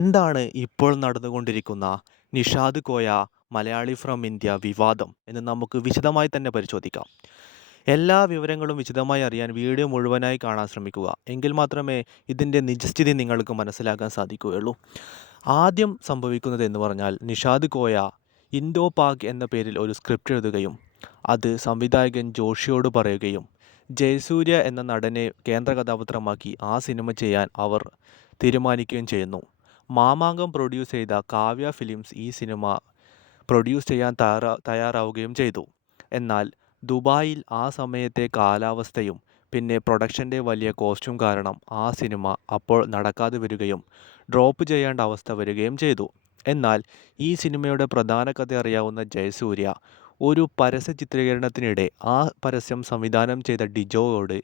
എന്താണ് ഇപ്പോൾ നടന്നുകൊണ്ടിരിക്കുന്ന നിഷാദ് കോയ മലയാളി ഫ്രം ഇന്ത്യ വിവാദം എന്ന് നമുക്ക് വിശദമായി തന്നെ പരിശോധിക്കാം. എല്ലാ വിവരങ്ങളും വിശദമായി അറിയാൻ വീഡിയോ മുഴുവനായി കാണാൻ ശ്രമിക്കുക. എങ്കിൽ മാത്രമേ ഇതിൻ്റെ നിജസ്ഥിതി നിങ്ങൾക്ക് മനസ്സിലാക്കാൻ സാധിക്കുകയുള്ളൂ. ആദ്യം സംഭവിക്കുന്നത് എന്ന് പറഞ്ഞാൽ നിഷാദ് കോയ ഇൻഡോ പാക് എന്ന പേരിൽ ഒരു സ്ക്രിപ്റ്റ് എഴുതുകയും അത് സംവിധായകൻ ജോഷിയോട് പറയുകയും ജയസൂര്യ എന്ന നടനെ കേന്ദ്ര കഥാപാത്രമാക്കി ആ സിനിമ ചെയ്യാൻ അവർ തീരുമാനിക്കുകയും ചെയ്യുന്നു. മാമാങ്കം പ്രൊഡ്യൂസ് ചെയ്ത കാവ്യ ഫിലിംസ് ഈ സിനിമ പ്രൊഡ്യൂസ് ചെയ്യാൻ തയ്യാറാവുകയും ചെയ്തു. എന്നാൽ ദുബായിൽ ആ സമയത്തെ കാലാവസ്ഥയും പിന്നെ പ്രൊഡക്ഷൻ്റെ വലിയ കോസ്റ്റും കാരണം ആ സിനിമ അപ്പോൾ നടക്കാതെ വരികയും ഡ്രോപ്പ് ചെയ്യേണ്ട അവസ്ഥ വരികയും ചെയ്തു. എന്നാൽ ഈ സിനിമയുടെ പ്രധാന കഥ അറിയാവുന്ന ജയസൂര്യ ഒരു പരസ്യ ചിത്രീകരണത്തിനിടെ ആ പരസ്യം സംവിധാനം ചെയ്ത ഡിജോയോട്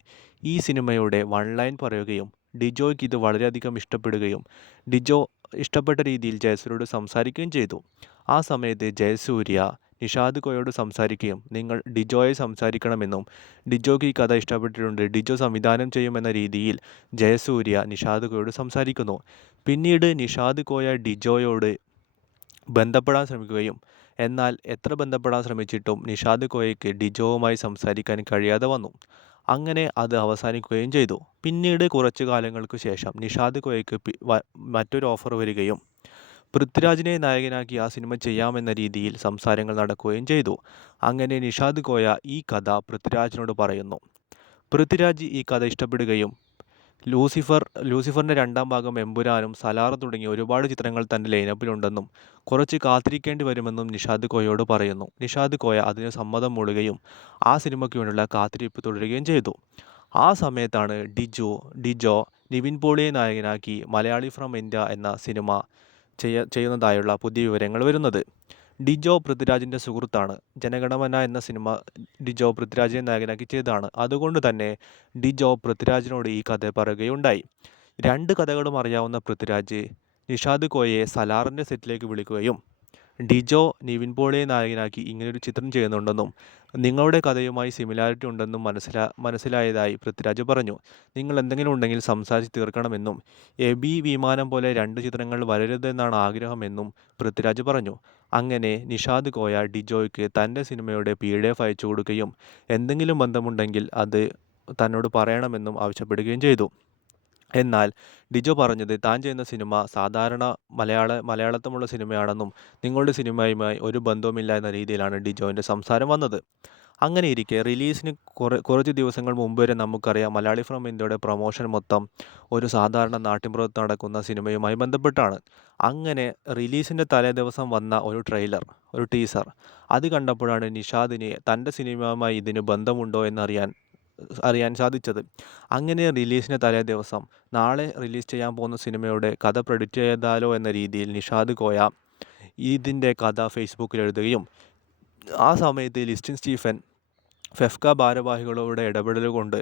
ഈ സിനിമയുടെ വൺ ലൈൻ പറയുകയും ഡിജോയ്ക്ക് ഇത് വളരെയധികം ഇഷ്ടപ്പെടുകയും ഡിജോ ഇഷ്ടപ്പെട്ട രീതിയിൽ ജയസൂര്യയോട് സംസാരിക്കുകയും ചെയ്തു. ആ സമയത്ത് ജയസൂര്യ നിഷാദ് കോയോട് സംസാരിക്കുകയും നിങ്ങൾ ഡിജോയെ സംസാരിക്കണമെന്നും ഡിജോയ്ക്ക് ഈ കഥ ഇഷ്ടപ്പെട്ടിട്ടുണ്ട്, ഡിജോ സംവിധാനം ചെയ്യുമെന്ന രീതിയിൽ ജയസൂര്യ നിഷാദ് കോയോട് സംസാരിക്കുന്നു. പിന്നീട് നിഷാദ് കോയ ഡിജോയോട് ബന്ധപ്പെടാൻ ശ്രമിക്കുകയും എന്നാൽ എത്ര ബന്ധപ്പെടാൻ ശ്രമിച്ചിട്ടും നിഷാദ് കോയയ്ക്ക് ഡിജോവുമായി സംസാരിക്കാൻ കഴിയാതെ വന്നു. അങ്ങനെ അത് അവസാനിക്കുകയും ചെയ്തു. പിന്നീട് കുറച്ചു കാലങ്ങൾക്ക് ശേഷം നിഷാദ് കോയയ്ക്ക് മറ്റൊരു ഓഫർ വരികയും പൃഥ്വിരാജിനെ നായകനാക്കി ആ സിനിമ ചെയ്യാമെന്ന രീതിയിൽ സംസാരങ്ങൾ നടക്കുകയും ചെയ്തു. അങ്ങനെ നിഷാദ് കോയ ഈ കഥ പൃഥ്വിരാജിനോട് പറയുന്നു. പൃഥ്വിരാജ് ഈ കഥ ഇഷ്ടപ്പെടുകയും ലൂസിഫറിൻ്റെ രണ്ടാം ഭാഗം എമ്പുരാനും സലാർ തുടങ്ങിയ ഒരുപാട് ചിത്രങ്ങൾ തൻ്റെ ലൈനപ്പിലുണ്ടെന്നും കുറച്ച് കാത്തിരിക്കേണ്ടി വരുമെന്നും നിഷാദ് കോയയോട് പറയുന്നു. നിഷാദ് കോയ അതിന് സമ്മതം മൂളുകയും ആ സിനിമയ്ക്ക് വേണ്ടിയുള്ള കാത്തിരിപ്പ് തുടരുകയും ചെയ്തു. ആ സമയത്താണ് ഡിജോ നിവിൻ പോളിയെ നായകനാക്കി മലയാളി ഫ്രം ഇന്ത്യ എന്ന സിനിമ ചെയ്യുന്നതായുള്ള പുതിയ വിവരങ്ങൾ വരുന്നത്. ഡിജോ പൃഥ്വിരാജിൻ്റെ സുഹൃത്താണ്. ജനഗണമന എന്ന സിനിമ ഡിജോ പൃഥ്വിരാജിനെ നായകനാക്കി ചെയ്തതാണ്. അതുകൊണ്ട് തന്നെ ഡിജോ പൃഥ്വിരാജിനോട് ഈ കഥ പറയുകയുണ്ടായി. രണ്ട് കഥകളും അറിയാവുന്ന പൃഥ്വിരാജ് നിഷാദ് കോയയെ സലാറിൻ്റെ സെറ്റിലേക്ക് വിളിക്കുകയും ഡിജോ നിവിൻ പോളിയെ നായകനാക്കി ഇങ്ങനൊരു ചിത്രം ചെയ്യുന്നുണ്ടെന്നും നിങ്ങളുടെ കഥയുമായി സിമിലാരിറ്റി ഉണ്ടെന്നും മനസ്സിലായതായി പൃഥ്വിരാജ് പറഞ്ഞു. നിങ്ങൾ എന്തെങ്കിലും ഉണ്ടെങ്കിൽ സംസാരിച്ച് തീർക്കണമെന്നും എബി വിമാനം പോലെ 2 ചിത്രങ്ങൾ വരരുതെന്നാണ് ആഗ്രഹമെന്നും പൃഥ്വിരാജ് പറഞ്ഞു. അങ്ങനെ നിഷാദ് കോയ ഡിജോയ്ക്ക് തൻ്റെ സിനിമയുടെ PDF അയച്ചു കൊടുക്കുകയും എന്തെങ്കിലും ബന്ധമുണ്ടെങ്കിൽ അത് തന്നോട് പറയണമെന്നും ആവശ്യപ്പെടുകയും ചെയ്തു. എന്നാൽ ഡിജോ പറഞ്ഞത് താൻ ചെയ്യുന്ന സിനിമ സാധാരണ മലയാളത്തിലുള്ള സിനിമയാണെന്നും നിങ്ങളുടെ സിനിമയുമായി ഒരു ബന്ധവുമില്ല എന്ന രീതിയിലാണ് ഡിജോവിൻ്റെ സംസാരം വന്നത്. അങ്ങനെയിരിക്കെ റിലീസിന് കുറച്ച് ദിവസങ്ങൾ മുമ്പ് വരെ നമുക്കറിയാം മലയാളി ഫ്രം ഇന്ത്യയുടെ പ്രൊമോഷൻ മൊത്തം ഒരു സാധാരണ നാട്ടിൻപുറത്ത് നടക്കുന്ന സിനിമയുമായി ബന്ധപ്പെട്ടാണ്. അങ്ങനെ റിലീസിൻ്റെ തലേ ദിവസം വന്ന ഒരു ടീസർ അത് കണ്ടപ്പോഴാണ് നിഷാദിന് തൻ്റെ സിനിമയുമായി ഇതിന് ബന്ധമുണ്ടോ അറിയാൻ സാധിച്ചത്. അങ്ങനെ റിലീസിന് തലേ ദിവസം നാളെ റിലീസ് ചെയ്യാൻ പോകുന്ന സിനിമയുടെ കഥ പ്രെഡിക്റ്റ് ചെയ്താലോ എന്ന രീതിയിൽ നിഷാദ് കോയ ഇതിൻ്റെ കഥ ഫേസ്ബുക്കിൽ എഴുതുകയും ആ സമയത്ത് ലിസ്റ്റിൻ സ്റ്റീഫൻ ഫെഫ്ക ഭാരവാഹികളുടെ ഇടപെടൽ കൊണ്ട്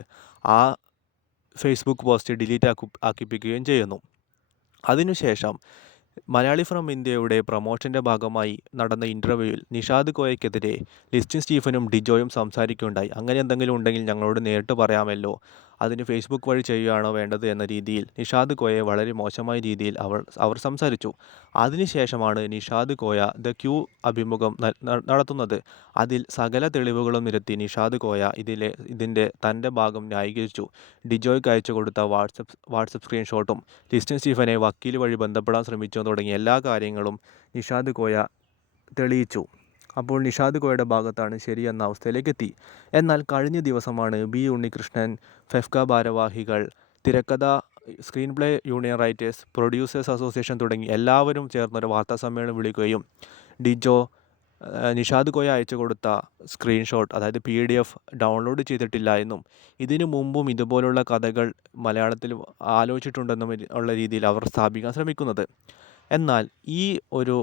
ആ ഫേസ്ബുക്ക് പോസ്റ്റ് ഡിലീറ്റ് ആക്കിപ്പിക്കുകയും ചെയ്യുന്നു. അതിനുശേഷം മലയാളി ഫ്രം ഇന്ത്യയുടെ പ്രൊമോഷൻ്റെ ഭാഗമായി നടന്ന ഇൻ്റർവ്യൂവിൽ നിഷാദ് കോയയ്ക്കെതിരെ ലിസ്റ്റിൻ സ്റ്റീഫനും ഡിജോയും സംസാരിക്കുകയുണ്ടായി. അങ്ങനെ എന്തെങ്കിലും ഉണ്ടെങ്കിൽ ഞങ്ങളോട് നേരിട്ട് പറയാമല്ലോ, അതിന് ഫേസ്ബുക്ക് വഴി ചെയ്യുകയാണോ വേണ്ടത് എന്ന രീതിയിൽ നിഷാദ് കോയയെ വളരെ മോശമായ രീതിയിൽ അവർ സംസാരിച്ചു. അതിനുശേഷമാണ് നിഷാദ് കോയ ദ ക്യൂ അഭിമുഖം നടത്തുന്നത്. അതിൽ സകല തെളിവുകളും നിരത്തി നിഷാദ് കോയ ഇതിൻ്റെ തൻ്റെ ഭാഗം ന്യായീകരിച്ചു. ഡിജോയ്ക്ക് അയച്ചു കൊടുത്ത വാട്സപ്പ് സ്ക്രീൻഷോട്ടും ലിസ്റ്റിൻ സ്റ്റീഫനെ വക്കീൽ വഴി ബന്ധപ്പെടാൻ ശ്രമിച്ചു തുടങ്ങിയ എല്ലാ കാര്യങ്ങളും നിഷാദ് കോയ തെളിയിച്ചു. അപ്പോൾ നിഷാദ് കോയയുടെ ഭാഗത്താണ് ശരിയെന്ന അവസ്ഥയിലേക്ക് എത്തി. എന്നാൽ കഴിഞ്ഞ ദിവസമാണ് ബി ഉണ്ണികൃഷ്ണൻ, ഫെഫ്ക ഭാരവാഹികൾ, തിരക്കഥ, screen play union writers, producers association തുടങ്ങി എല്ലാവരും ചേർന്നൊരു വാർത്താ സമ്മേളനം വിളിക്കുകയും ഡിജോ നിഷാദ് കോയ അയച്ചു കൊടുത്ത സ്ക്രീൻഷോട്ട് അതായത് PDF ഡൗൺലോഡ് ചെയ്തിട്ടില്ല എന്നും ഇതിനു മുമ്പും ഇതുപോലുള്ള കഥകൾ മലയാളത്തിൽ ആലോചിച്ചിട്ടുണ്ടെന്നും ഉള്ള രീതിയിൽ അവർ സ്ഥാപിക്കാൻ ശ്രമിക്കുന്നത്. എന്നാൽ ഈ ഒരു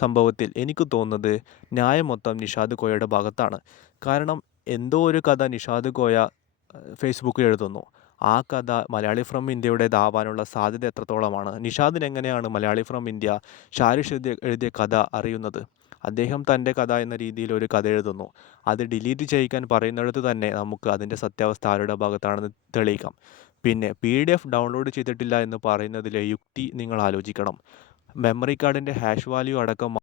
സംഭവത്തിൽ എനിക്ക് തോന്നുന്നത് ന്യായം മൊത്തം നിഷാദ് കോയയുടെ ഭാഗത്താണ്. കാരണം എന്തോ ഒരു കഥ നിഷാദ് കോയ ഫേസ്ബുക്കിൽ എഴുതുന്നു. ആ കഥ മലയാളി ഫ്രം ഇന്ത്യയുടേതാവാനുള്ള സാധ്യത എത്രത്തോളമാണ്? നിഷാദിന് എങ്ങനെയാണ് മലയാളി ഫ്രം ഇന്ത്യ ഷാരിഷ് എഴുതിയ കഥ അറിയുന്നത്? അദ്ദേഹം തൻ്റെ കഥ എന്ന രീതിയിൽ ഒരു കഥ എഴുതുന്നു. അത് ഡിലീറ്റ് ചെയ്യിക്കാൻ പറയുന്നിടത്ത് തന്നെ നമുക്ക് അതിൻ്റെ സത്യാവസ്ഥ ആരുടെ ഭാഗത്താണെന്ന് തെളിയിക്കാം. പിന്നെ PDF ഡൗൺലോഡ് ചെയ്തിട്ടില്ല എന്ന് പറയുന്നതിലെ യുക്തി നിങ്ങൾ ആലോചിക്കണം. മെമ്മറി കാർഡിൻ്റെ ഹാഷ് വാല്യൂ അടക്കം